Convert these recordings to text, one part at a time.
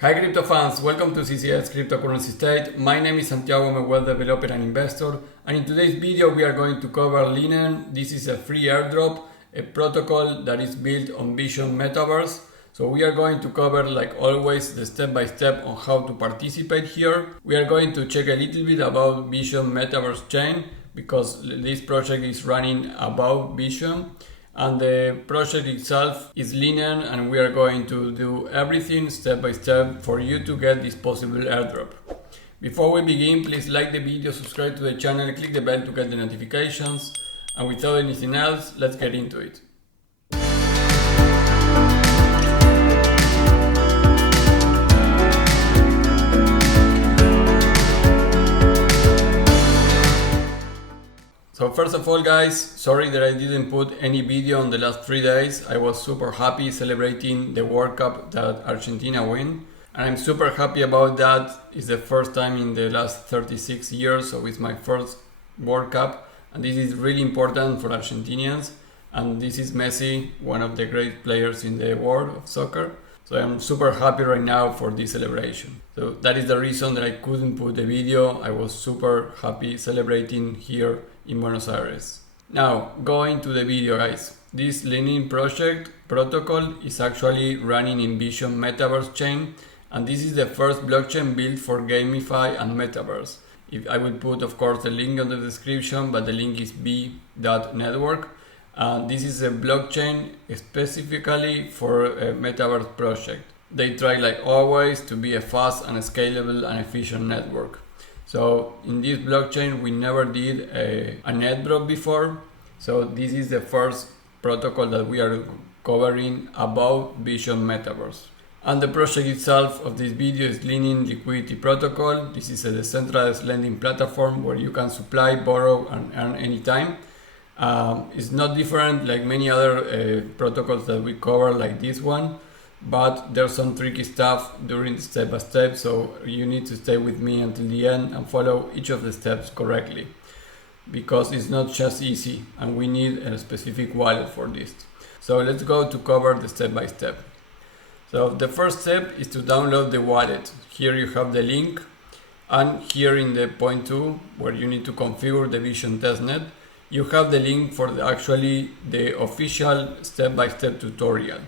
Hi crypto fans, welcome to CCS Cryptocurrency State. My name is Santiago, I'm a web developer and investor, and in today's video we are going to cover Lenen. This is a free airdrop, a protocol that is built on Vision Metaverse. So we are going to cover, like always, the step-by-step on how to participate here. We are going to check a little bit about Vision Metaverse chain because this project is running above Vision. And the project itself is Lenen, and we are going to do everything step by step for you to get this possible airdrop. Before we begin, please like the video, subscribe to the channel, click the bell to get the notifications, and without anything else, let's get into it. So first of all guys, sorry that I didn't put any video on the last 3 days. I was super happy celebrating the World Cup that Argentina win. And I'm super happy about that. It's the first time in the last 36 years, so it's my first World Cup. And this is really important for Argentinians. And this is Messi, one of the great players in the world of soccer. So I'm super happy right now for this celebration. So that is the reason that I couldn't put the video. I was super happy celebrating here in Buenos Aires. Now, going to the video guys. This Lenen project protocol is actually running in Vision Metaverse chain, and this is the first blockchain built for GameFi and Metaverse. I will put of course the link on the description, but the link is b.network. This is a blockchain specifically for a Metaverse project. They try like always to be a fast and scalable and efficient network. So in this blockchain we never did an airdrop before, so this is the first protocol that we are covering about Vision Metaverse. And the project itself of this video is Lenen Liquidity Protocol. This is a decentralized lending platform where you can supply, borrow and earn anytime. It's not different like many other protocols that we cover like this one, but there's some tricky stuff during the step by step, so you need to stay with me until the end and follow each of the steps correctly, because it's not just easy and we need a specific wallet for this. So let's go to cover the step by step. So the first step is to download the wallet. Here you have the link, and here in the point 2 where you need to configure the Vision Testnet, you have the link for the official step-by-step tutorial.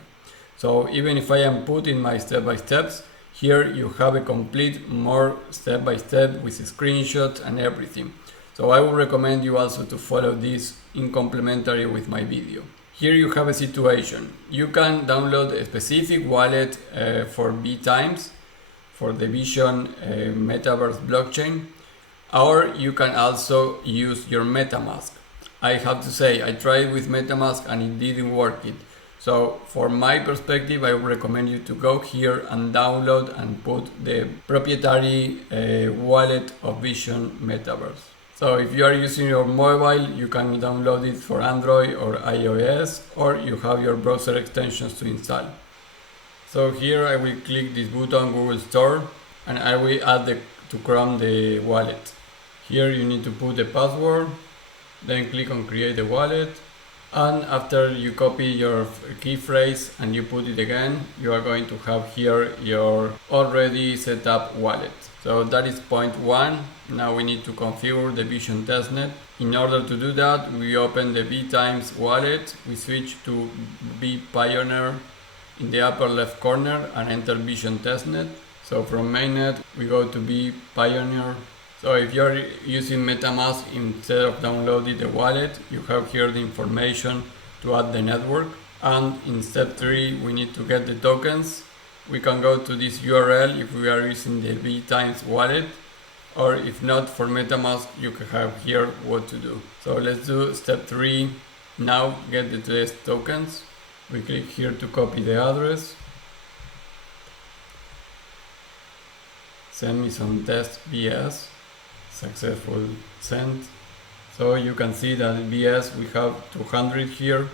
So even if I am putting my step-by-steps, here you have a complete more step-by-step with screenshots and everything. So I would recommend you also to follow this in complementary with my video. Here you have a situation. You can download a specific wallet for B times for the Vision Metaverse blockchain, or you can also use your MetaMask. I have to say, I tried with MetaMask and it didn't work it. So for my perspective, I would recommend you to go here and download and put the proprietary wallet of Vision Metaverse. So if you are using your mobile, you can download it for Android or iOS, or you have your browser extensions to install. So here I will click this button, Google Store, and I will add to Chrome the wallet. Here you need to put the password, then click on create the wallet, and after you copy your key phrase and you put it again, you are going to have here your already set up wallet. So that is point 1. Now we need to configure the Vision Testnet. In order to do that, we open the V times wallet, we switch to B Pioneer in the upper left corner and enter Vision Testnet. So from mainnet we go to B Pioneer. So if you are using MetaMask, instead of downloading the wallet, you have here the information to add the network. And in step 3, we need to get the tokens. We can go to this URL if we are using the V times wallet, or if not, for MetaMask, you can have here what to do. So let's do step 3. Now get the test tokens. We click here to copy the address. Send me some test BS. Successful sent. So you can see that BS we have 200 here.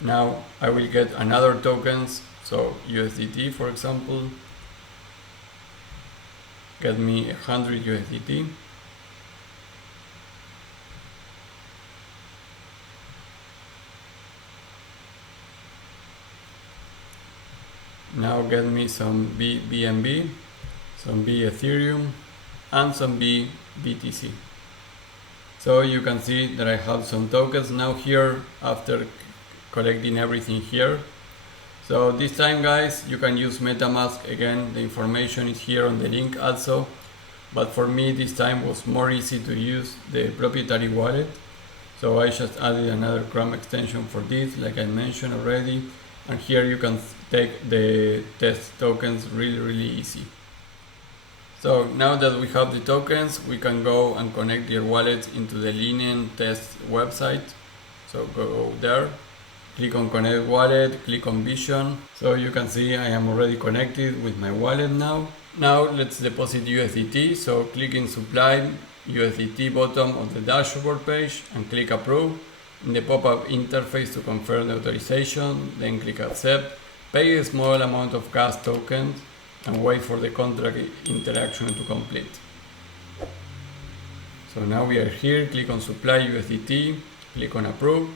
Now I will get another tokens, so USDT for example, get me 100 USDT. now get me some BNB, some Ethereum, and some BTC. So you can see that I have some tokens now here after collecting everything here. So this time, guys, you can use MetaMask. Again, the information is here on the link also, but for me this time was more easy to use the proprietary wallet. So I just added another Chrome extension for this, like I mentioned already, and here you can take the test tokens really easy. So now that we have the tokens, we can go and connect your wallet into the Lenen test website. So go there, click on connect wallet, click on Vision. So you can see I am already connected with my wallet now. Now let's deposit USDT. So click in supply USDT bottom of the dashboard page and click approve. In the pop-up interface to confirm the authorization, then click accept. Pay a small amount of gas tokens and wait for the contract interaction to complete. So now we are here, click on supply USDT, click on approve,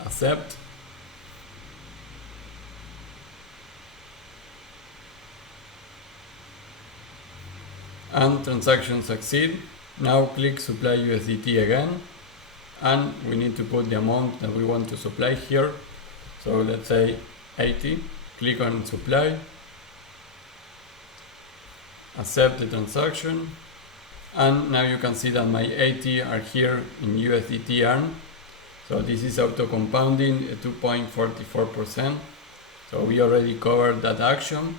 accept, and transaction succeed. Now click supply USDT again, and we need to put the amount that we want to supply here. So let's say 80, click on supply, accept the transaction, and now you can see that my 80 are here in USDT earn. So this is auto compounding at 2.44%. So we already covered that action,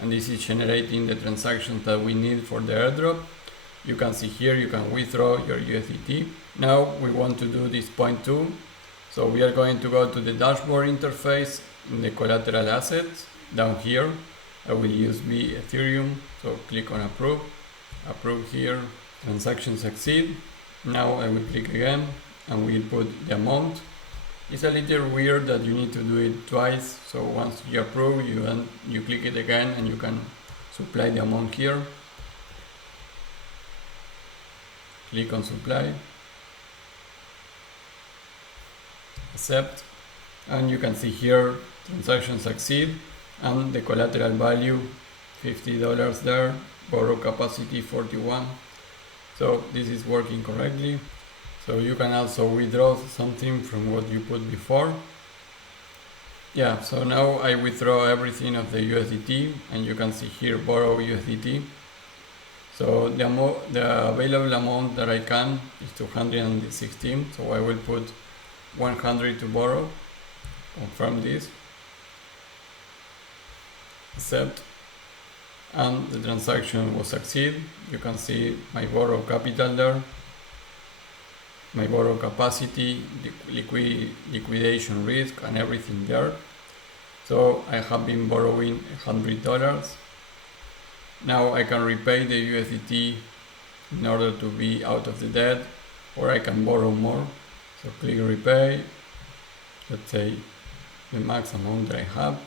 and this is generating the transactions that we need for the airdrop. You can see here you can withdraw your USDT. Now we want to do this point 2. So we are going to go to the dashboard interface in the collateral assets. Down here, I will use Ethereum. So click on approve, approve here, transaction succeed. Now I will click again and we'll put the amount. It's a little weird that you need to do it twice. So once you approve, you click it again and you can supply the amount here. Click on supply, accept, and you can see here transaction succeed and the collateral value $50 there, borrow capacity 41. So this is working correctly. So you can also withdraw something from what you put before. Yeah, so now I withdraw everything of the USDT and you can see here borrow USDT. So the available amount that I can is 216. So I will put 100 to borrow, confirm this, accept, and the transaction will succeed. You can see my borrow capital there, my borrow capacity, liquidation risk, and everything there. So I have been borrowing $100. Now I can repay the USDT in order to be out of the debt, or I can borrow more. So click repay, let's say the max amount that I have,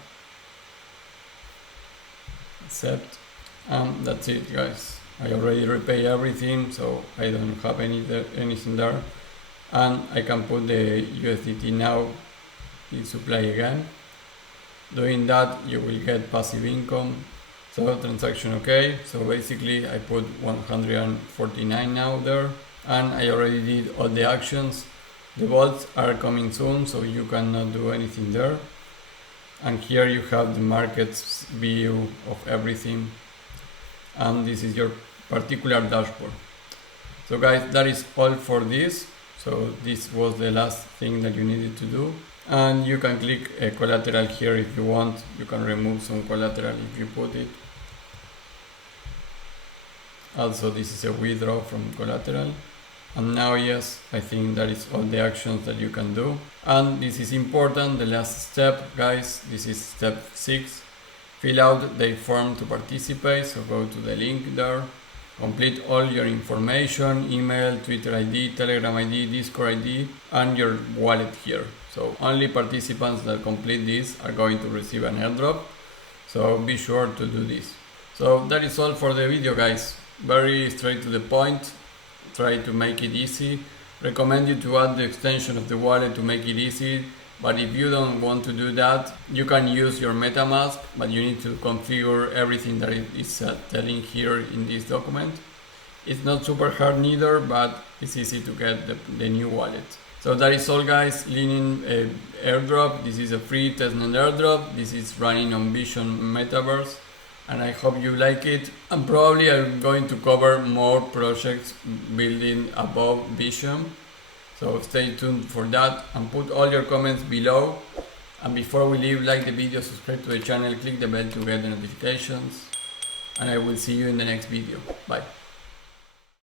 accept, and that's it, guys. I already repay everything, so I don't have anything there, and I can put the USDT now in supply again. Doing that, you will get passive income. So transaction okay, so basically I put 149 now there, and I already did all the actions. The vaults are coming soon, so you cannot do anything there. And here you have the market's view of everything, and this is your particular dashboard. So guys, that is all for this. So this was the last thing that you needed to do, and you can click a collateral here if you want. You can remove some collateral if you put it. Also, this is a withdraw from collateral. And now, yes, I think that is all the actions that you can do. And this is important, the last step, guys. This is step 6. Fill out the form to participate. So go to the link there. Complete all your information, email, Twitter ID, Telegram ID, Discord ID, and your wallet here. So only participants that complete this are going to receive an airdrop. So be sure to do this. So that is all for the video, guys. Very straight to the point. Try to make it easy. Recommend you to add the extension of the wallet to make it easy. But if you don't want to do that, you can use your MetaMask, but you need to configure everything that it is telling here in this document. It's not super hard neither, but it's easy to get the new wallet. So that is all, guys. Lenen Airdrop. This is a free testnet airdrop. This is running on Vision Metaverse, and I hope you like it. And probably I'm going to cover more projects building above Vision. So stay tuned for that, and put all your comments below. And before we leave, like the video, subscribe to the channel, click the bell to get the notifications, and I will see you in the next video. Bye.